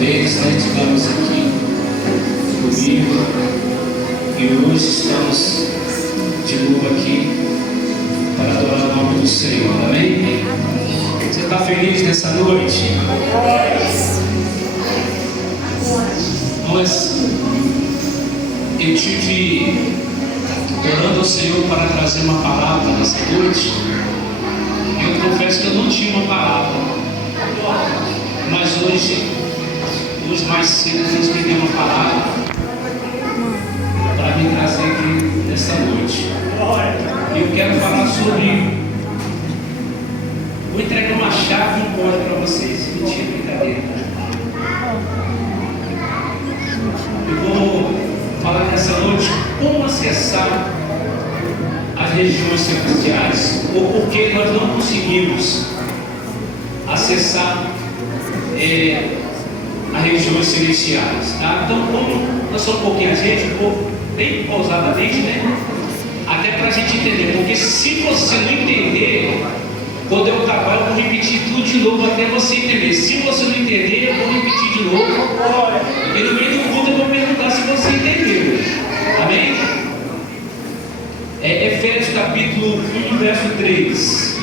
vez nós estamos aqui comigo e hoje estamos de novo aqui para adorar o nome do Senhor, amém? Você está feliz nessa noite? Eu tive orando ao Senhor para trazer uma palavra nessa noite. Eu confesso que eu não tinha uma palavra, mas hoje mais cedo Deus me deu uma palavra para me trazer aqui nessa noite. Eu quero falar sobre. Vou entregar uma chave e um código para vocês. Mentira, brincadeira. Eu vou falar nessa noite como acessar as regiões celestiais, ou porque nós não conseguimos acessar as regiões celestiais, tá? Então, como nós somos um pouquinho a gente, um pouco bem pausadamente, né? Até para a gente entender, porque se você não entender, quando eu acabar, eu vou repetir tudo de novo até você entender. Se você não entender, eu vou repetir de novo. E no meio do culto eu vou perguntar se você entendeu. Amém? Efésios capítulo 1, verso 3.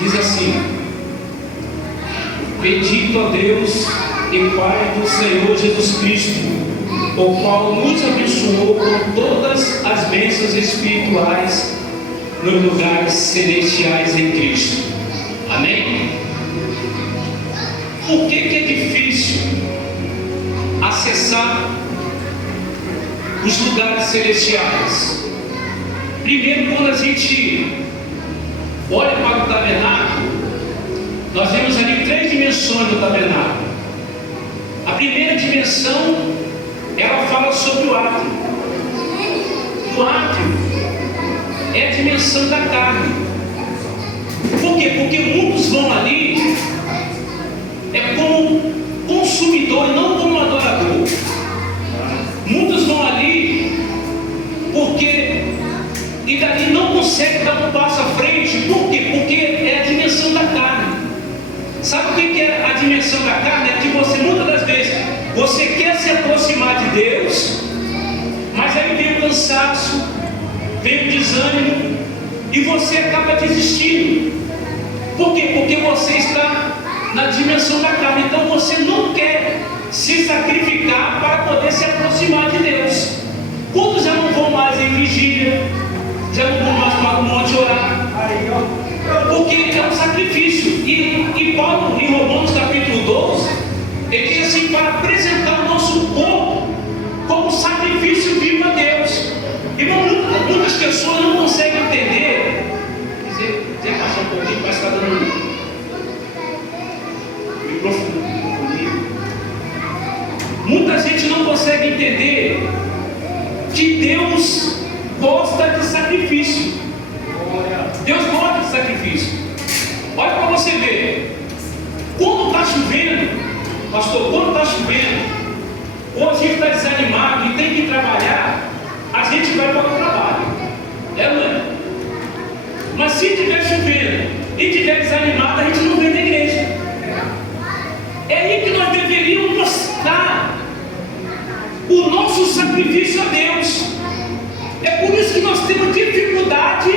Diz assim: bendito a Deus e Pai do Senhor Jesus Cristo, o qual nos abençoou com todas as bênçãos espirituais nos lugares celestiais em Cristo. Amém? Por que é difícil acessar os lugares celestiais? Primeiro, quando a gente olha para o tabernáculo, nós vemos ali 3 dimensões do tabernáculo. A primeira dimensão, ela fala sobre o átrio. O átrio é a dimensão da carne. Por quê? Porque muitos vão ali como consumidor e não como adorador. Muitos vão ali porque e dali não consegue dar um passo à frente. Por quê? Porque é a dimensão da carne. Sabe o que é a dimensão da carne? É que você, muitas das vezes, você quer se aproximar de Deus, mas aí vem o cansaço, vem o desânimo, e você acaba desistindo. Por quê? Porque você está na dimensão da carne. Então você não quer se sacrificar para poder se aproximar de Deus. Quantos já não vão mais em vigília? Já não vão mais para o monte orar? Porque é um sacrifício. E Paulo, em Romanos capítulo 12, ele diz assim: para apresentar o nosso corpo como sacrifício vivo a Deus. Irmão, muitas pessoas não conseguem entender. Dizer passar um pouquinho, mas está dando microfone. Muita gente não consegue entender que Deus gosta de sacrifício. Deus gosta de sacrifício. Olha para você ver. Quando está chovendo, pastor, quando está chovendo, ou a gente está desanimado e tem que trabalhar, a gente vai para o trabalho. É, não é? Mas se estiver chovendo e estiver desanimado, a gente não vem na igreja. É aí que nós deveríamos mostrar o nosso sacrifício a Deus. É por isso que nós temos dificuldade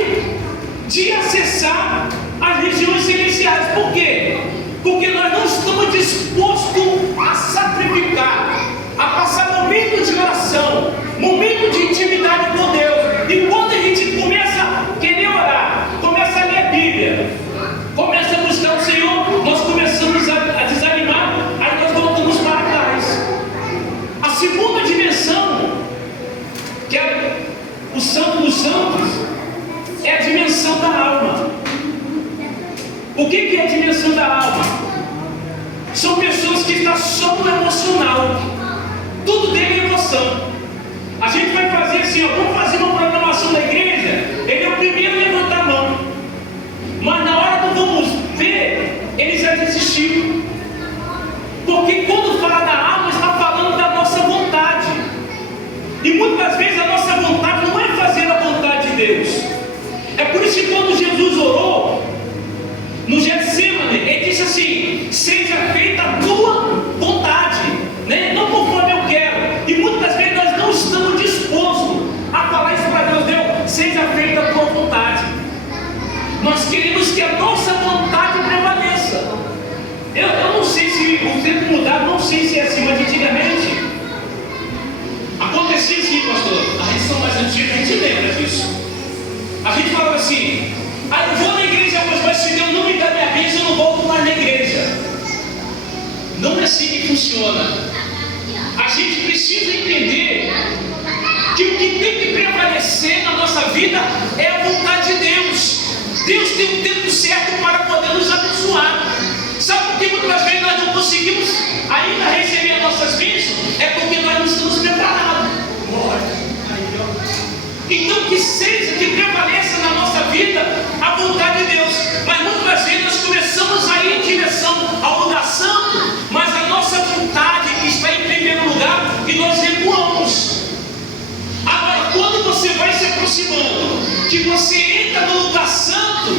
de acessar as regiões celestiais. Por quê? Porque nós não estamos dispostos a sacrificar, a passar momentos de oração, momentos de intimidade com Deus. E quando a gente começa a querer orar, começa a ler a Bíblia, começa a buscar o Senhor, nós começamos a desanimar, aí nós voltamos para trás. A segunda dimensão, que é o Santo dos Santos, é a dimensão da alma. O que é a dimensão da alma? São pessoas que estão só no emocional. Tudo dele é emoção. A gente vai fazer assim, vamos fazer uma programação da igreja. Ele é o primeiro a levantar a mão. Mas na hora do vamos ver, ele já desistiu. Porque quando fala da alma, está falando da nossa vontade. E muitas vezes a nossa vontade não é fazer a vontade de Deus. o tempo mudado, não sei se é assim, mas antigamente acontecia assim, pastor. A gente são mais antigos, a gente lembra disso. A gente falava assim: ah, eu vou na igreja hoje, mas se Deus não me dá minha bênção, eu não volto mais na igreja. Não é assim que funciona. A gente precisa entender que o que tem que prevalecer na nossa vida é a vontade de Deus. Deus tem um tempo certo para poder nos abençoar. Sabe por que muitas vezes nós não conseguimos ainda receber as nossas bênçãos? É porque nós não estamos preparados. Então que seja, que prevaleça na nossa vida a vontade de Deus. Mas muitas vezes nós começamos a ir em direção ao lugar santo, mas a nossa vontade está em primeiro lugar e nós recuamos. Agora, quando você vai se aproximando, que você entra no lugar santo,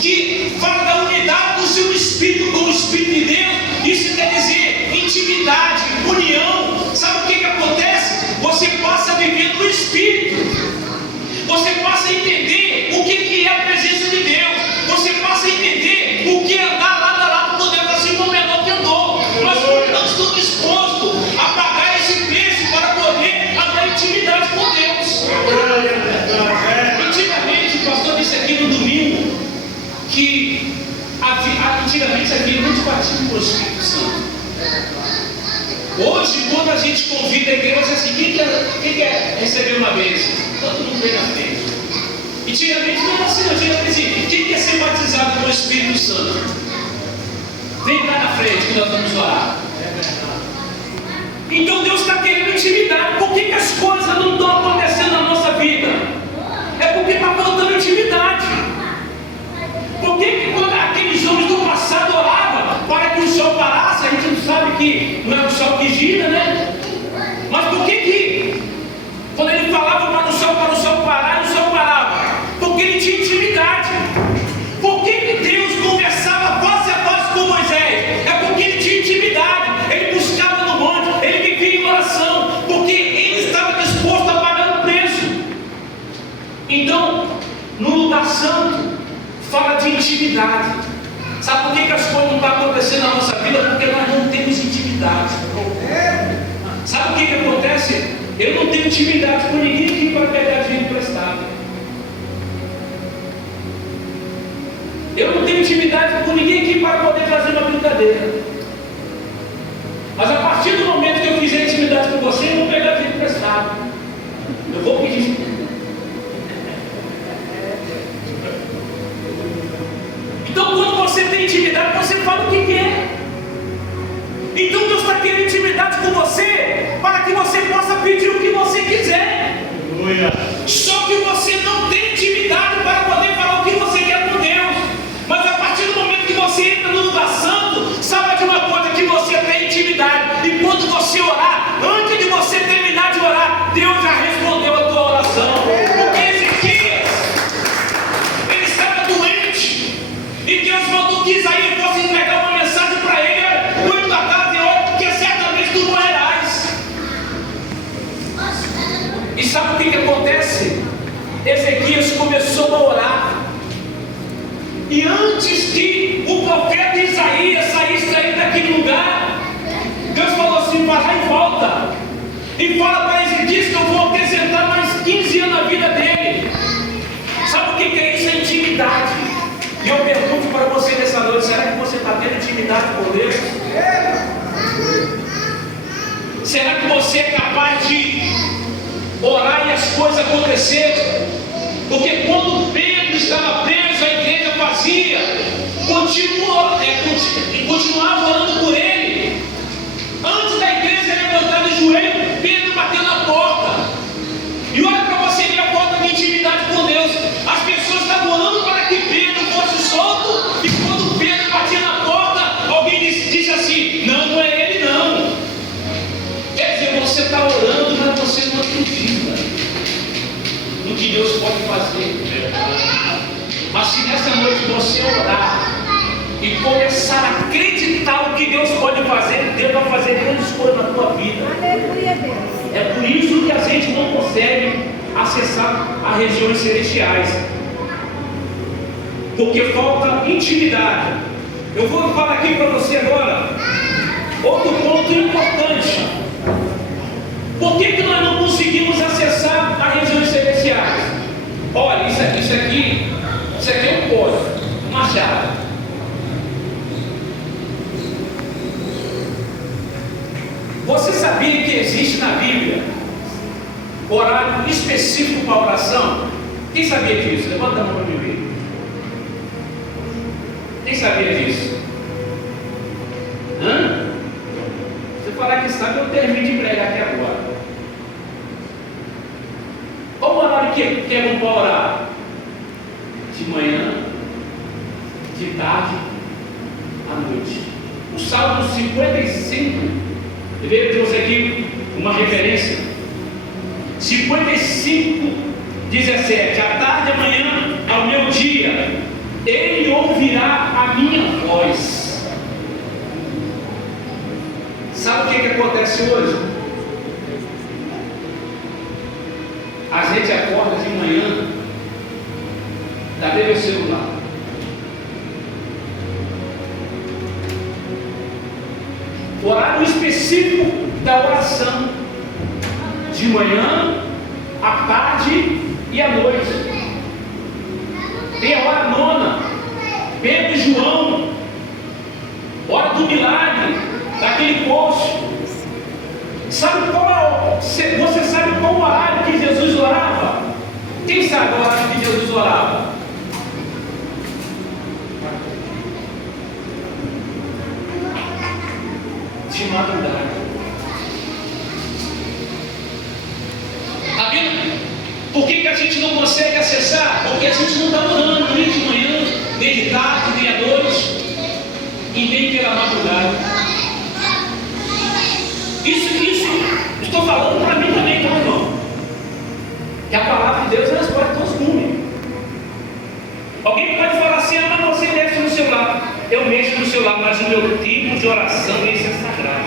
que fala da unidade do seu Espírito com o Espírito de Deus, isso quer dizer intimidade, união. Sabe o que acontece? Você passa a viver no Espírito. Você passa a entender o que é a presença de Deus. Você passa a entender o que é andar lado a lado com Deus, assim como o menor que andou. Nós não estamos dispostos a pagar esse preço para poder andar em intimidade com Deus. Antigamente, o pastor disse aqui no domingo que antigamente havia muito batismo com o Espírito Santo. Hoje, quando a gente convida a igreja, assim, quem quer receber uma bênção? Todo mundo vem na frente. Antigamente não era assim, antigamente assim, quem quer ser batizado com o Espírito Santo? Vem cá na frente que nós vamos orar. Então Deus está querendo intimidade. Por que as coisas não estão acontecendo na nossa vida? É porque está faltando intimidade. Por que quando aqueles homens do passado oravam para que o sol parasse, a gente não sabe que não é o sol que gira, né? Mas por que quando ele falava para o sol parar, o sol parava? Porque ele tinha intimidade. Por que Deus conversava face a face com Moisés? É porque ele tinha intimidade. Ele buscava no monte, ele vivia em oração, porque ele estava disposto a pagar o preço. Então, no lugar santo, fala de intimidade. Sabe por que as coisas não estão acontecendo na nossa vida? Porque nós não temos intimidade. Sabe o que acontece? Eu não tenho intimidade com ninguém aqui para pegar dinheiro emprestado. Eu não tenho intimidade com ninguém aqui para poder fazer uma brincadeira. Mas a partir do momento que eu fizer intimidade com você, eu vou pegar dinheiro emprestado. Eu vou pedir. Então, quando você tem intimidade, você fala o que quer. Então, Deus está querendo intimidade com você para que você possa pedir o que você quiser. Só que você não tem intimidade para poder falar o que você quer com Deus. Mas a partir do momento que você entra no lugar santo, saiba de uma coisa, que você tem intimidade. E quando você orar, antes de você terminar de orar, Deus já respondeu a tua oração. Porque Ezequias, ele estava doente, e Deus mandou que Isaías fosse entregar uma mensagem para ele: cuide da casa e ore, porque certamente tu morrerás. E sabe o que acontece? Ezequias começou a orar. E antes que o profeta Isaías saísse daquele lugar, Deus falou assim: vai lá e volta. E fala para Ezequias que eu vou acrescentar mais 15 anos na vida dele. Sabe o que é isso? É intimidade. E eu pergunto para você nessa noite: será que você está tendo intimidade com Deus? Será que você é capaz de orar e as coisas acontecerem? Porque quando Pedro estava preso, a igreja fazia, continuava orando por ele. Antes da igreja levantar o joelho, Pedro bateu na porta. E olha para você ver a falta de intimidade com Deus. As pessoas estavam orando para que Pedro fosse solto, e quando Pedro batia na porta, alguém disse assim: não é ele não. Quer dizer, você está orando, mas você não acredita no que Deus pode fazer. Mas se nessa noite você orar e começar a acreditar o que Deus pode fazer, Deus vai fazer grandes coisas na tua vida. É por isso que a gente não consegue acessar as regiões celestiais, porque falta intimidade. Eu vou falar aqui para você agora Outro ponto importante. Por que nós não conseguimos acessar as regiões celestiais? Olha, isso aqui é um código, uma chave. Você sabia que existe na Bíblia horário específico para oração? Quem sabia disso? Levanta a mão para mim ver. Quem sabia disso? Se falar que sabe, eu termino de pregar aqui agora. Qual o horário que é bom para orar? De manhã, de tarde, à noite. O Salmo 55, eu trouxe aqui uma referência. 55, 17. À tarde, amanhã, ao meu dia, ele ouvirá a minha voz. Sabe o que acontece hoje? A gente acorda de manhã, cadê meu celular? Horário específico da oração, de manhã, à tarde e à noite. Tem a hora nona, Pedro e João, hora do milagre, daquele poço. Sabe qual você sabe qual o horário que Jesus orava? Quem sabe o horário que Jesus orava? De madrugada. Tá vendo? Por que a gente não consegue acessar? Porque a gente não está orando nem de manhã, nem de tarde, nem à noite, e nem pela madrugada. Isso, estou falando para mim também, tá, irmão? Que a palavra de Deus é a resposta dos cumes. Alguém pode falar assim: mas você mexe no celular. Eu mexo no celular, mas o meu tipo de oração, esse é sagrado.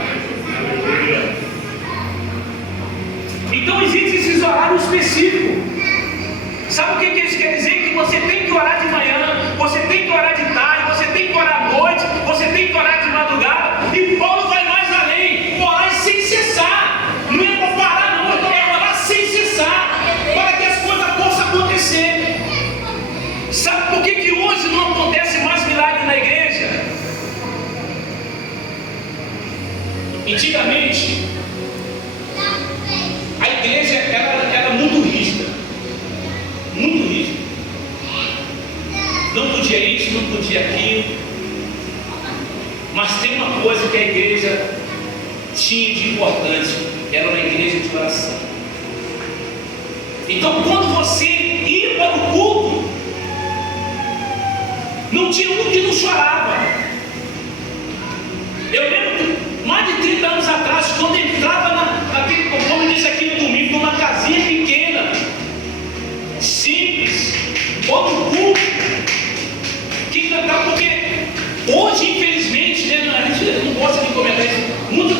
Então existem esses horários específicos. Sabe o que isso quer dizer? Que você tem que orar de manhã, você tem que orar de tarde, você tem que orar à noite, você tem que orar de madrugada. E Paulo vai mais além: orar sem cessar. Não é para parar, não, é orar sem cessar, para que as coisas possam acontecer. Sabe por que hoje não acontece mais milagre na igreja? Antigamente, a igreja era muito rígida. Muito rígida. Não podia isso, não podia aquilo. Mas tem uma coisa que a igreja tinha de importante: era uma igreja de oração. Então, quando você ia para o culto, não tinha um que não chorava. Eu lembro que mais de 30 anos atrás, quando entrava naquele, como eu disse aqui no domingo, numa casinha pequena, simples, ou no culto, que cantava, porque hoje, infelizmente, né, a gente não gosta de comentar isso, muitas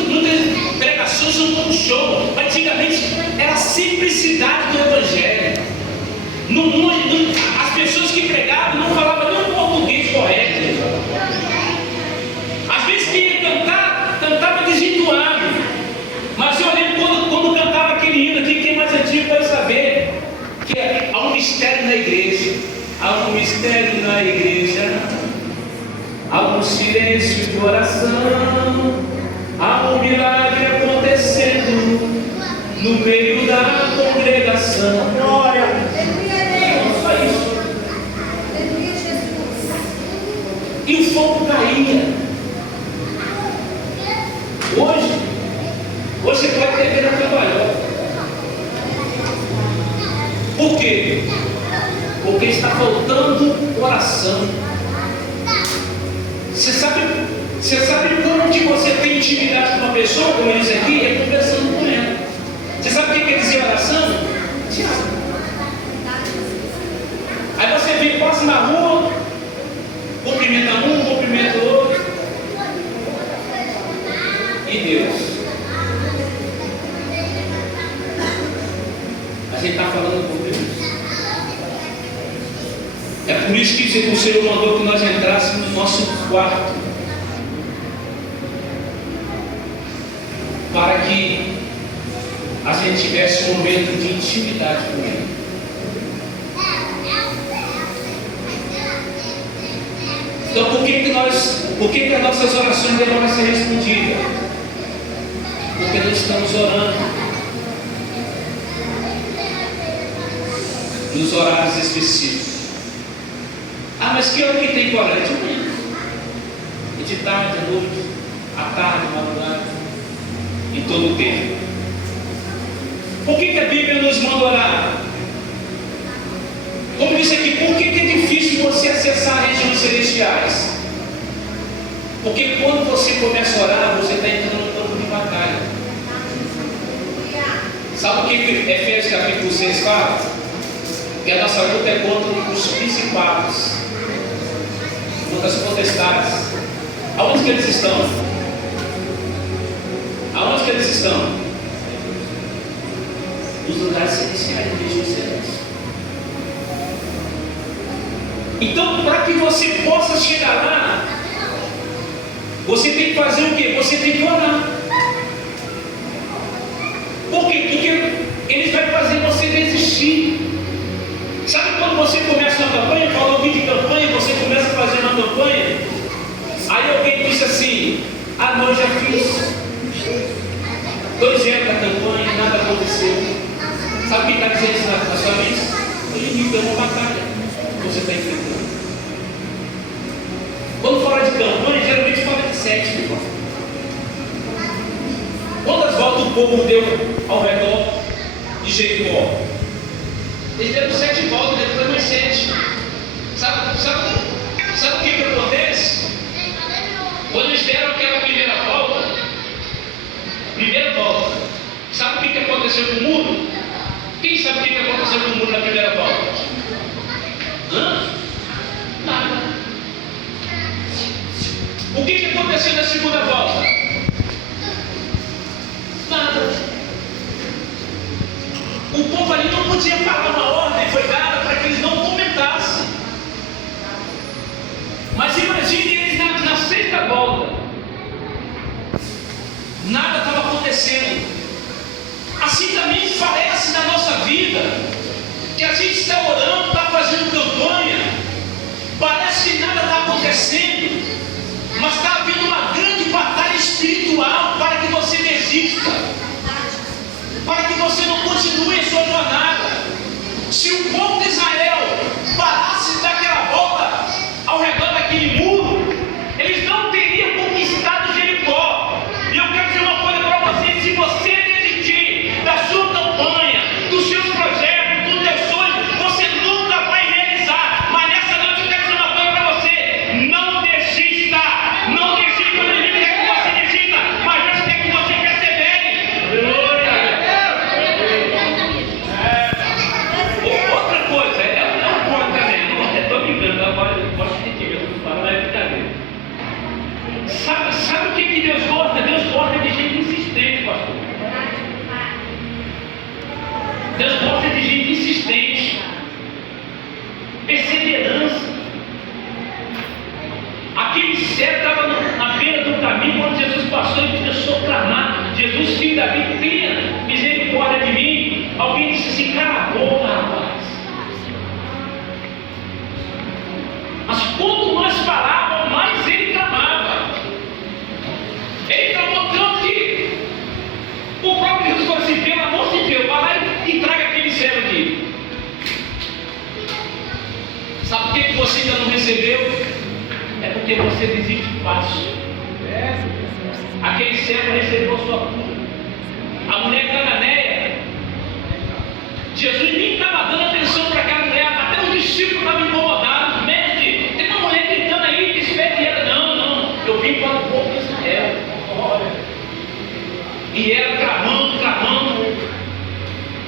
pregações são como show. Antigamente era a simplicidade do evangelho. As pessoas que pregavam não falavam nem o português correto. Às vezes queria cantar, cantava desvirtuado. Mas eu lembro quando cantava aquele hino aqui, quem é mais antigo vai saber que há um mistério na igreja. Há um mistério na igreja. Há um silêncio de oração. Há um milagre acontecendo no meio da congregação. Glória! Não só isso. E o fogo caía. Hoje você pode ter vida trabalhar. Por quê? Porque está faltando oração. Você sabe como que você tem intimidade com uma pessoa, como eu disse aqui, é conversando com ela. Você sabe o que quer dizer oração? Tiago. Aí você vem, passa na rua, cumprimenta um, cumprimenta o outro. E Deus? A gente está falando com Deus. É por isso que o Senhor mandou que nós entrássemos no nosso quarto. para que a gente tivesse um momento de intimidade com Ele. Então, por que as nossas orações demoram a ser respondidas? Porque nós estamos orando nos horários específicos. Ah, mas que hora que tem para orar? De manhã, e de tarde, de noite, à tarde, de madrugada, em todo o tempo. Por que a Bíblia nos manda orar? Como disse aqui, por que é difícil você acessar regiões celestiais? Porque quando você começa a orar, você está entrando no campo de batalha. Sabe o que Efésios capítulo 6 fala? Que a nossa luta é contra os principados, contra as potestades. Aonde que eles estão? Aonde que eles estão? Nos lugares celestiais, no região celeste. Então, para que você possa chegar lá, você tem que fazer o quê? Você tem que orar. Por quê? Porque eles vão fazer você desistir. Sabe quando você começa uma campanha, falou ouvir de campanha, você começa a fazer uma campanha, aí alguém disse assim: ah não, eu já fiz 2 anos da campanha e nada aconteceu. Sabe o que está dizendo isso na sua vida? O inimigo é uma batalha que você está enfrentando. Quando fala de campanha, geralmente fala de 7, irmão. Quantas voltas o povo deu ao redor de Jericó? Eles deram 7 voltas, depois mais 7. Sabe o que acontece? Quando eles deram aquela primeira volta, sabe o que aconteceu com o muro? Quem sabe o que aconteceu com o muro na primeira volta? Nada. O que aconteceu na segunda volta? Nada. O povo ali não podia falar, uma ordem foi dada para que eles não comentassem. Mas imagine eles na 6ª volta. Nada estava acontecendo. Assim também parece na nossa vida, que a gente está orando, está fazendo campanha, parece que nada está acontecendo, mas está havendo uma grande batalha espiritual para que você desista, para que você não continue a sua jornada. Se o povo de Israel parasse daquela volta ao redor daquele muro, eles não teriam conquistado Jericó. E eu quero dizer uma coisa para você: se você desistir da sua campanha, dos seus projetos, do teu sonho, você nunca vai realizar. Mas nessa noite eu quero dizer uma coisa para você: não desista. Não desista. O inimigo quer que você desista, mas Deus quer que você persevere. Outra coisa, é um ponto também. Não estou brincando, agora eu posso sentir, eu estou falando, é brincadeira. Sabe o que Deus gosta? Deus gosta de gente insistente, pastor. Deus gosta de gente insistente, perseverança. Aquele cego estava na beira do caminho quando Jesus passou e começou a clamar: Jesus, filho da Davi, tenha misericórdia de mim. Alguém disse assim: cala a boca, rapaz. Mas quanto mais falava, mais ele clamava. Ele clamou tanto que o próprio Jesus falou assim: pelo amor de Deus, vai lá e traga aquele cego aqui. Sabe por que você ainda não recebeu? É porque você desiste fácil. Aquele cego recebeu a sua cura. A mulher cananeia, Jesus nem estava dando atenção para aquela mulher. Até os discípulos estavam incomodados. Mestre, tem uma mulher gritando aí, despede ela. Não, eu vim para o povo de Israel. E ela clamando.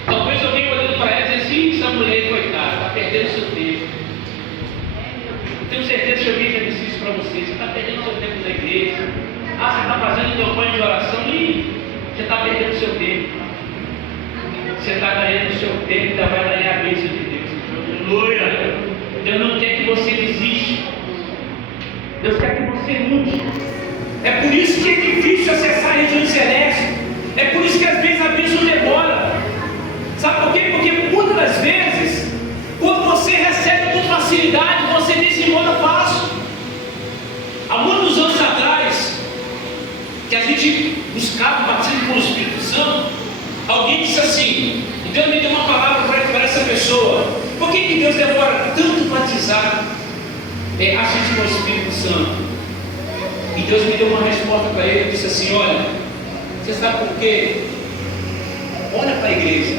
Talvez alguém olhando para ela e dizendo assim: essa mulher, coitada, está perdendo seu tempo. Tenho certeza que alguém já disse isso para você: você está perdendo seu tempo na igreja. Você está fazendo campanha de oração e você está perdendo seu tempo. Você está ganhando seu tempo e ainda vai ganhar a bênção de Deus. Aleluia! Deus não quer que você desista. Deus quer que você lute. É por isso que é difícil acessar a região celeste. É por isso que às vezes a bênção demora. Sabe por quê? Porque muitas das vezes, quando você recebe com facilidade, você desenvolve fácil. Há muitos anos atrás, que a gente buscava o batismo com o Espírito Santo, alguém disse assim, e Deus me deu uma palavra para essa pessoa: por que Deus demora tanto batizar a gente com o Espírito Santo? E Deus me deu uma resposta para ele, disse assim: olha, você sabe por quê? Olha para a igreja.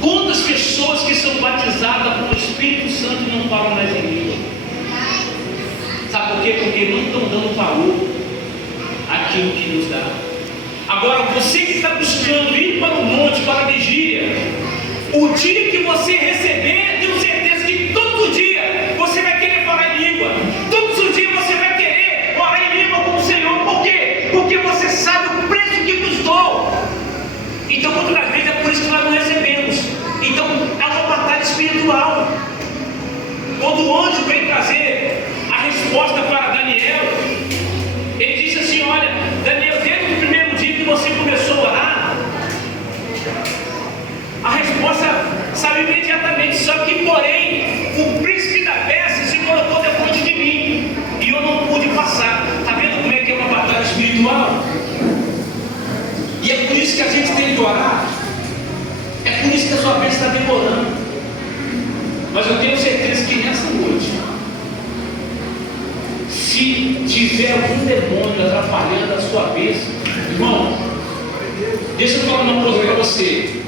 Quantas pessoas que são batizadas com o Espírito Santo e não falam mais em língua? Sabe por quê? Porque não estão dando valor àquilo que nos dá. Agora, você que está buscando ir para o monte, para a vigília, o dia que você receber, tenho certeza que todo dia você vai querer falar em língua. Todos os dias você vai querer orar em língua com o Senhor. Por quê? Porque você sabe o preço que custou. Então, muitas das vezes é por isso que nós não recebemos. Então, é uma batalha espiritual. Quando o anjo veio trazer a resposta para Daniel, ele disse assim: olha, Daniel, desde o primeiro dia que você começou a orar, a resposta saiu imediatamente. Só que, porém, o príncipe da Pérsia se colocou depois de mim e eu não pude passar. Está vendo como é que é uma batalha espiritual? E é por isso que a gente tem que orar. É por isso que a sua bênção está demorando. Mas eu tenho certeza que nessa noite, se tiver algum demônio atrapalhando a sua bênção, irmão, deixa eu falar uma coisa para você.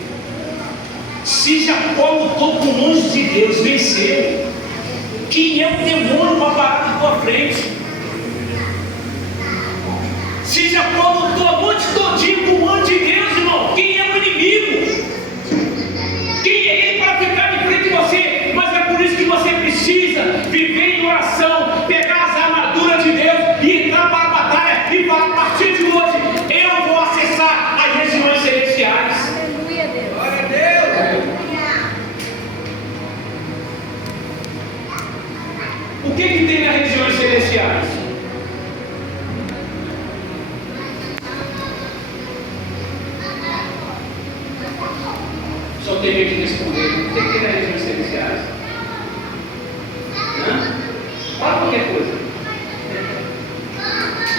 Se Jacó lutou com o anjo de Deus, venceu, quem é o demônio para parar na tua frente? Se Jacó lutou a noite todinha com o anjo de Deus, irmão, quem é o inimigo? Quem é ele para ficar de frente de você? Mas é por isso que você precisa viver em oração, pegar as armaduras de Deus e entrar para a batalha e falar: a partir de hoje eu vou acessar as regiões celestiais. Aleluia, Deus. Glória a Deus. O que tem nas regiões celestiais? Só tem medo de responder. O que tem nas regiões celestiais? Fala qualquer coisa.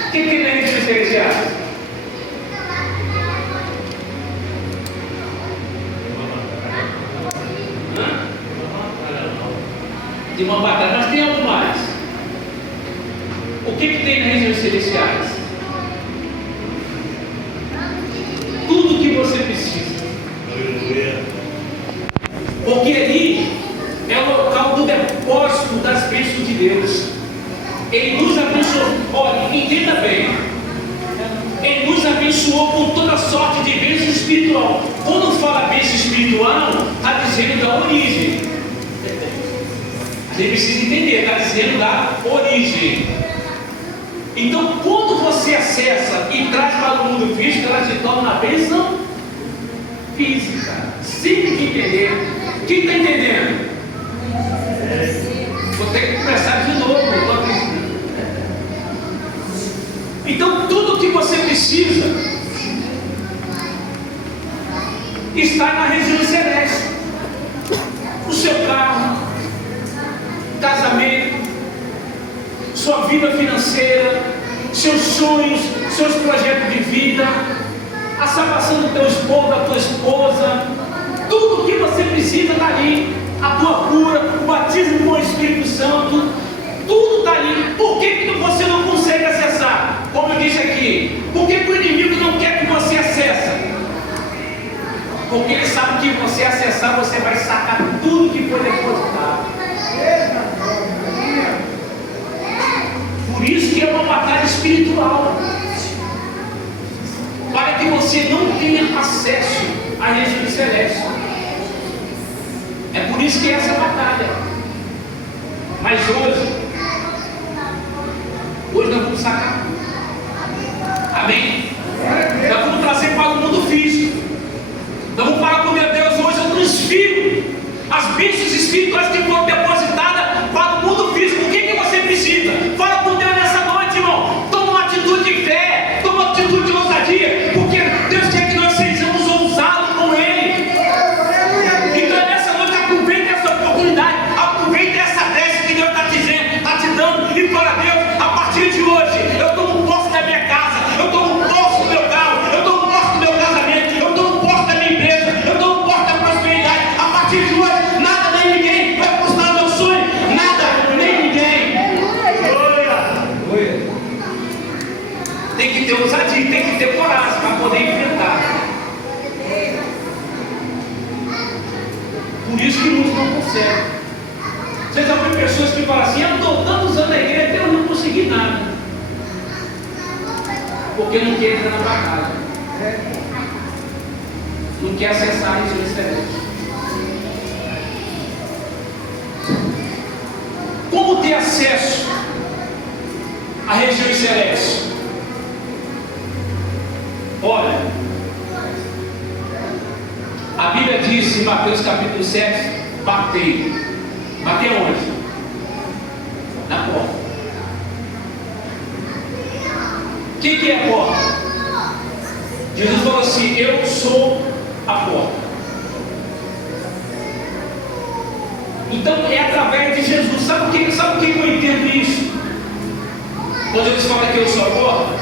O que tem nas regiões celestiais? De uma batalha, mas tem algo mais. O que tem nas regiões celestiais? Tudo que você precisa. Porque ali é o local do depósito das bênçãos de Deus. Ele nos abençoou. Olha, entenda bem. Ele nos abençoou com toda sorte de bênção espiritual. Quando fala bênção espiritual, está dizendo da origem. Você precisa entender, está dizendo da origem. Então, quando você acessa e traz para o mundo físico, ela se torna uma bênção física. Sempre que entender. Quem está entendendo? Vou ter que começar de novo. Então, tudo que você precisa está na região celeste. O seu carro, casamento, sua vida financeira, seus sonhos, seus projetos de vida, a salvação do teu esposo, da tua esposa, tudo que você precisa está ali. A tua cura, o batismo com o Espírito Santo, tudo está ali. Por que você não consegue acessar? Como eu disse aqui, por que o inimigo não quer que você acesse? Porque ele sabe que você acessar, você vai sacar tudo que foi depositado. Por isso que é uma batalha espiritual, para que você não tenha acesso à região celeste. É por isso que é essa batalha. Mas hoje nós vamos sacar tudo. Amém? Nós vamos trazer para o mundo físico. Nós vamos falar com meu Deus: hoje eu transfiro as bênçãos espirituais que foram depositadas para o mundo físico. O que você precisa? Fala com Deus nessa noite, irmão. Toma uma atitude de fé, toma uma atitude de ousadia. Por isso que muitos não conseguem. Você já viu pessoas que falam assim: eu estou tantos anos na igreja até eu não consegui nada. Porque não quer entrar na bagagem. Não quer acessar a região celeste. Como ter acesso à região celeste? Olha, a Bíblia diz em Mateus capítulo 7: batei. Batei onde? Na porta. O que é a porta? Jesus falou assim: eu sou a porta. Então é através de Jesus. Sabe o que eu entendo isso? Quando Jesus fala que eu sou a porta,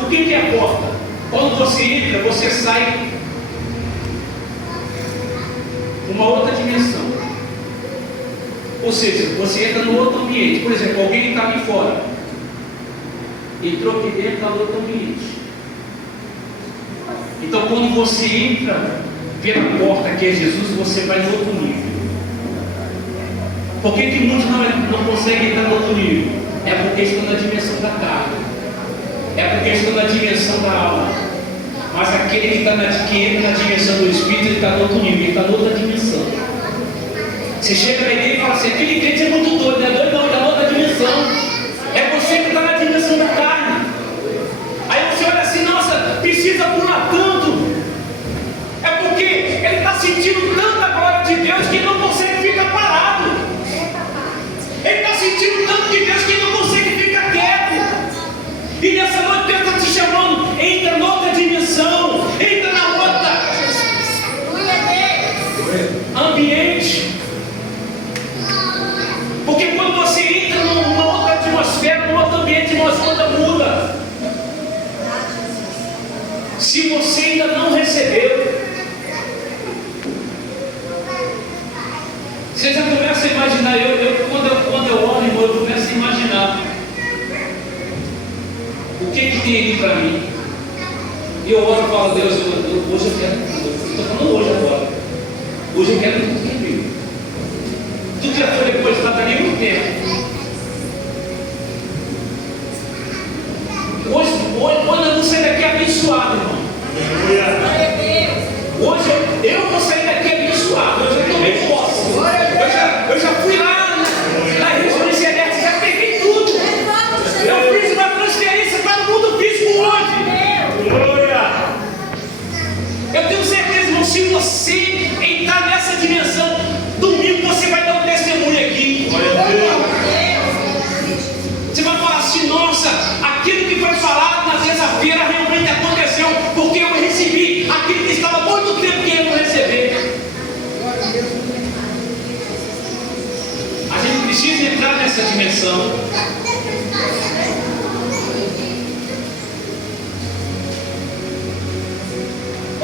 o que é a porta? Quando você entra, você sai uma outra dimensão. Ou seja, você entra no outro ambiente. Por exemplo, alguém está ali fora, entrou aqui dentro, está no outro ambiente. Então quando você entra pela porta que é Jesus, você vai no outro nível. Por que muitos não conseguem entrar no outro nível? É porque estão na dimensão da carne, é porque estão na dimensão da alma. Mas aquele que entra na dimensão do Espírito, ele está no outro nível, ele está na outra dimensão. Você chega na igreja e fala assim: aquele crente é muito doido, não é doido não, ele está na outra dimensão. É você que está na dimensão da carne. Aí você olha assim: nossa, precisa pular tanto. É porque ele está sentindo tanta glória de Deus que ele não consegue ficar parado. Ele está sentindo tanto de Deus que ele não consegue ficar quieto. E nessa noite Deus está te chamando: entra na outra dimensão, entra na outra ambiente. Porque quando você entra numa outra atmosfera, num outro ambiente, uma coisa muda. Se você ainda não recebeu, você já começa a imaginar. Quando eu oro, irmão, eu começo a imaginar o que tem aqui para mim. E eu oro e falo: Deus, hoje eu quero tudo. Estou falando hoje agora. Hoje eu quero tudo comigo. Tudo já foi depois, está para mim muito tempo. Hoje eu vou sair daqui abençoado, irmão. Hoje eu vou sair daqui abençoado. Eu já tomei posse. Eu já fui lá na região celeste, já peguei tudo. Eu fiz uma transferência para o mundo físico hoje. Eu tenho certeza, irmão, se você entrar nessa dimensão, domingo você vai dar um testemunho aqui. Você vai falar assim: nossa, aquilo que foi falado na terça-feira realmente aconteceu, porque eu recebi aquilo que estava há muito tempo querendo receber. A gente precisa entrar nessa dimensão.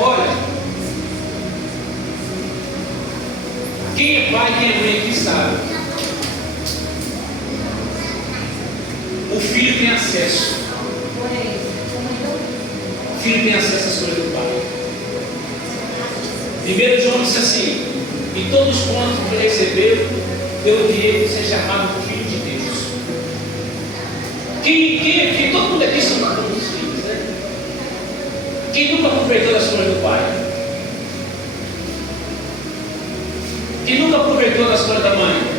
Olha, quem é pai, quem é mãe aqui sabe. O filho tem acesso. O filho tem acesso às coisas do pai. 1 João disse assim: e todos quantos que receberam, deu o direito de ser chamado filho de Deus. Quem aqui, todo mundo aqui são todos filhos, né? Quem nunca aproveitou das coisas do pai? Quem nunca aproveitou das coisas da mãe?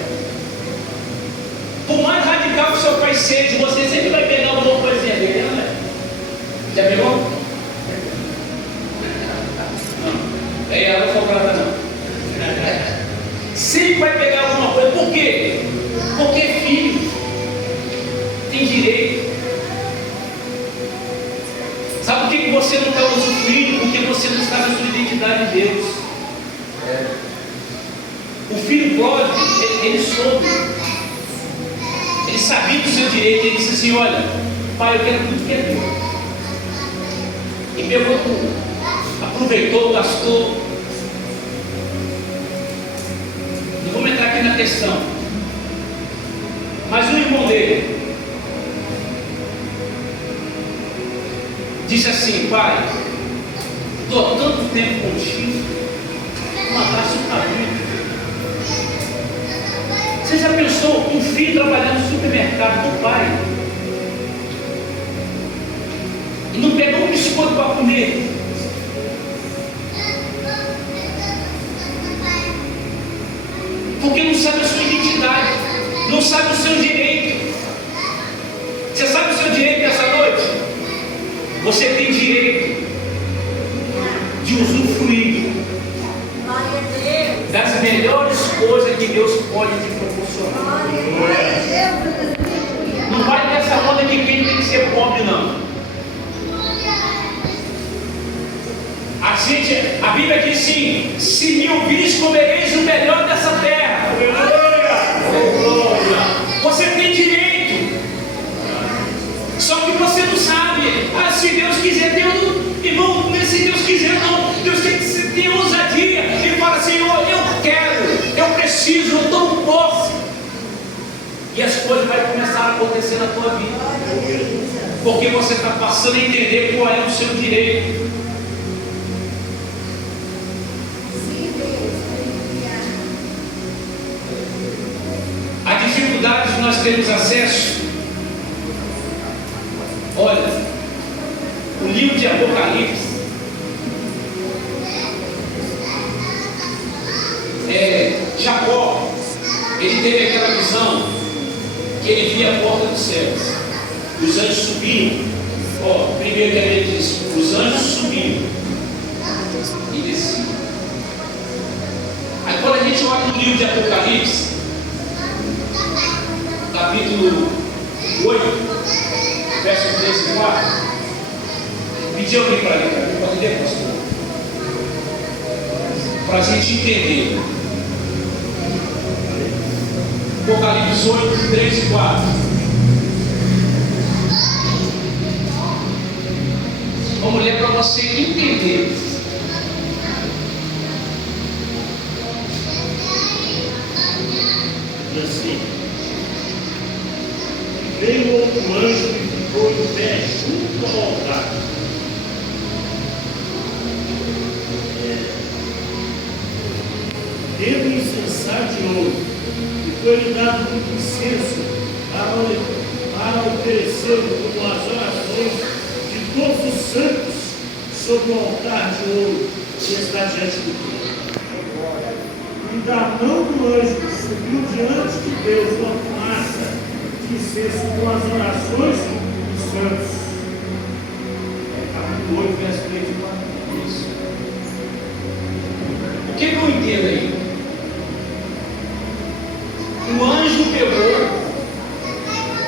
Por mais radical que seu pai seja, você sempre vai pegar alguma coisinha dele, não é? Já pegou? Não. Aí ela não foi pra nada, não. Sempre vai pegar alguma coisa. Por quê? Porque filho tem direito. Sabe por que você não está usufruindo? Porque você não está na sua identidade de Deus. O filho pródigo, ele soube. Ele sabia do seu direito. Ele disse assim: olha, pai, eu quero tudo que é meu. E pegou tudo. Aproveitou, gastou. Não vamos entrar aqui na questão. Mas o irmão dele disse assim: pai, estou há tanto tempo contigo, um abraço para mim. estou com um filho trabalhando no supermercado do pai e não pegou um biscoito para comer, porque não sabe a sua identidade, não sabe o seu direito. Você sabe o seu direito nessa noite? Você tem direito de usufruir das melhores coisas que Deus pode te proporcionar. Não vai nessa onda de quem tem que ser pobre, não. A Bíblia diz assim: se me ouvis, comereis o melhor dessa terra. Você tem direito, só que você não sabe. Se Deus quiser, irmão, se Deus quiser, não. Deus tem que ter ousadia e fala: Senhor, eu quero, eu preciso, eu estou no posse. E as coisas vão começar a acontecer na tua vida, porque você está passando a entender qual é o seu direito. A dificuldade que nós temos acesso. Olha, o livro de Apocalipse Jacó, ele teve aquela visão que ele via a porta dos céus, os anjos subiam. Primeiro que ele diz: os anjos subiam e desciam. Aí quando a gente olha no livro de Apocalipse, capítulo 8, verso 3 e 4, pediu alguém para ler, pode ler, pastor? Para a gente entender. Apocalipse 8, 3 e 4. Vamos ler para você entender. E assim: veio outro anjo e ficou em pé junto ao altar. Tendo incensar de ouro, e foi-lhe dado muito incenso para oferecer como as orações de todos os santos sobre o altar de ouro que está diante do trono. E da mão do anjo subiu diante de Deus uma fumaça de incenso com as orações dos santos. Capítulo 8, verso 3 e 4. Isso. O que eu entendo aí? O anjo pegou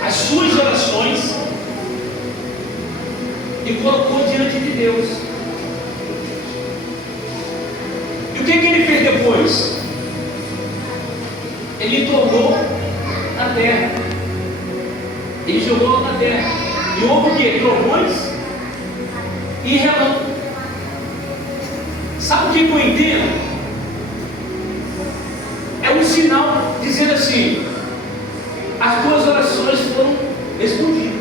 as suas orações e colocou diante de Deus. E o que ele fez depois? Ele tornou na terra. Ele jogou na terra. E houve o que? Trovões e relâmpagos. Sabe o que eu entendo? É um sinal dizendo assim: as tuas orações foram respondidas.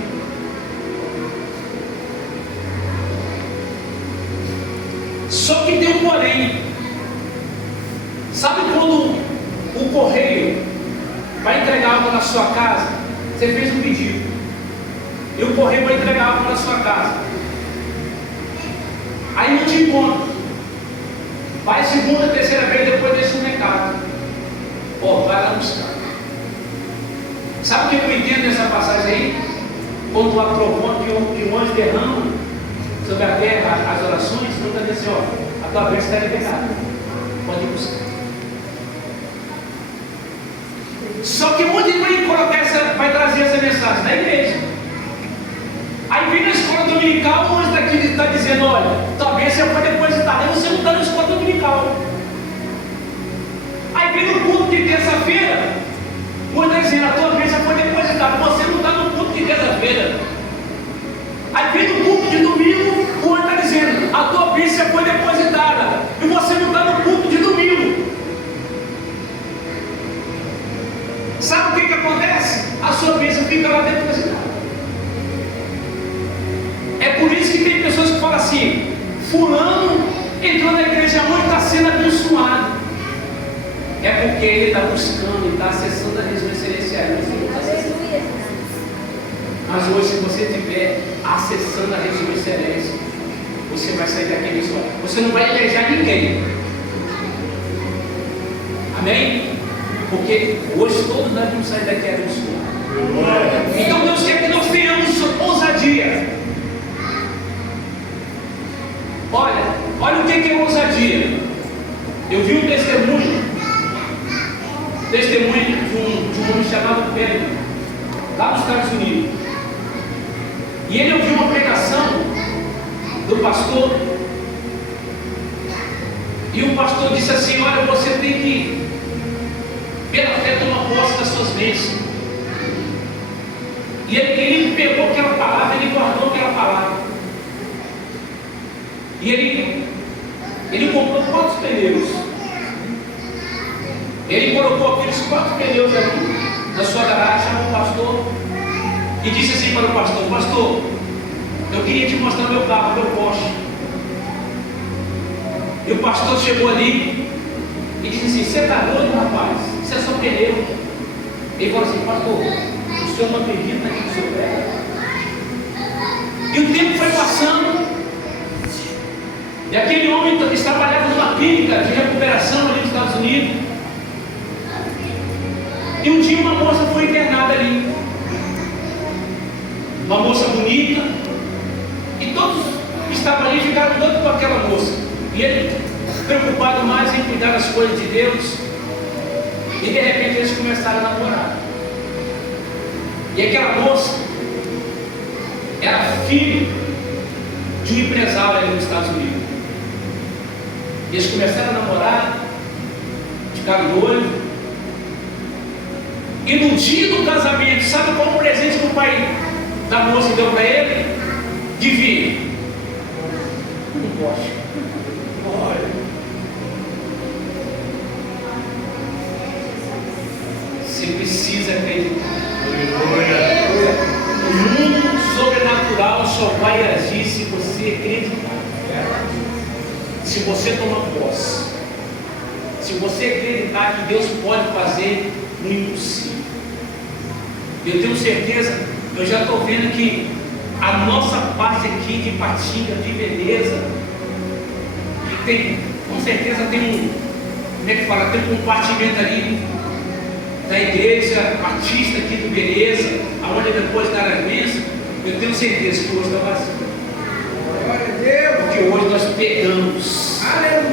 Só que tem um porém. Sabe quando o correio vai entregar algo na sua casa? Você fez um pedido e o correio vai entregar algo na sua casa. Aí não te encontra. Vai segunda, terceira vez, depois deixa um recado. Vai lá buscar. Sabe o que eu entendo nessa passagem aí? Quando o trovão que o anjo derrama sobre a terra as orações, não está dizendo assim: a tua bênção está liberada, pode ir buscar. Só que onde ele vai trazer essa mensagem? Na igreja. Aí vem na escola dominical, o anjo está dizendo: olha, tua bênção foi depositada. Aí você não está na escola dominical. Aí vem no culto de terça-feira, o anjo está dizendo: a tua bênção foi depositada. Você não está no culto de terça-feira. Aí vem no culto de domingo, o anjo está dizendo: a tua bênção foi depositada. E você não está no culto de domingo. Sabe o que acontece? A sua bênção fica lá depositada. É por isso que tem pessoas que falam assim: fulano entrou na igreja hoje, está sendo abençoado. é porque ele está buscando e está acessando a região celestial. Mas hoje, se você estiver acessando a região celeste, você vai sair daquele só. Você não vai eleger ninguém. Amém? Porque hoje todos nós vamos sair daqui abençoados. Então Deus quer que nós tenhamos ousadia. Olha o que é ousadia. Eu vi um testemunho de um homem chamado Pedro, lá nos Estados Unidos. E ele ouviu uma pregação do pastor. E o pastor disse assim: olha, você tem que, pela fé, tomar posse das suas bênçãos. E ele pegou aquela palavra, ele guardou aquela palavra. E ele comprou 4 pneus. Ele colocou aqueles 4 pneus ali na sua garagem, chamou o pastor e disse assim para o pastor: pastor, eu queria te mostrar meu carro, meu Porsche. E o pastor chegou ali e disse assim: você está doido, rapaz? Isso é só pneu. Ele falou assim: pastor, o senhor não acredita naquilo que o senhor prega? E o tempo foi passando. E aquele homem trabalhava numa clínica de recuperação ali nos Estados Unidos. E um dia uma moça foi internada ali. Uma moça bonita. E todos que estavam ali ficaram doidos com aquela moça. E ele, preocupado mais em cuidar das coisas de Deus. E de repente eles começaram a namorar. E aquela moça era filho de um empresário ali nos Estados Unidos. E eles começaram a namorar, ficaram noivos. E no dia do casamento, sabe qual o presente que o pai da moça deu para ele? De vir. Um Porsche. Olha. Você precisa acreditar. O mundo sobrenatural só vai agir se você acreditar. Se você tomar posse, se você acreditar que Deus pode fazer o impossível. Eu tenho certeza, eu já estou vendo que a nossa parte aqui de Patinga, de Beleza, que tem, com certeza tem um, como é que fala, tem um compartimento ali da igreja batista aqui do Beleza, aonde depois da bênção, eu tenho certeza que hoje está vazio. Porque hoje nós pegamos. Aleluia!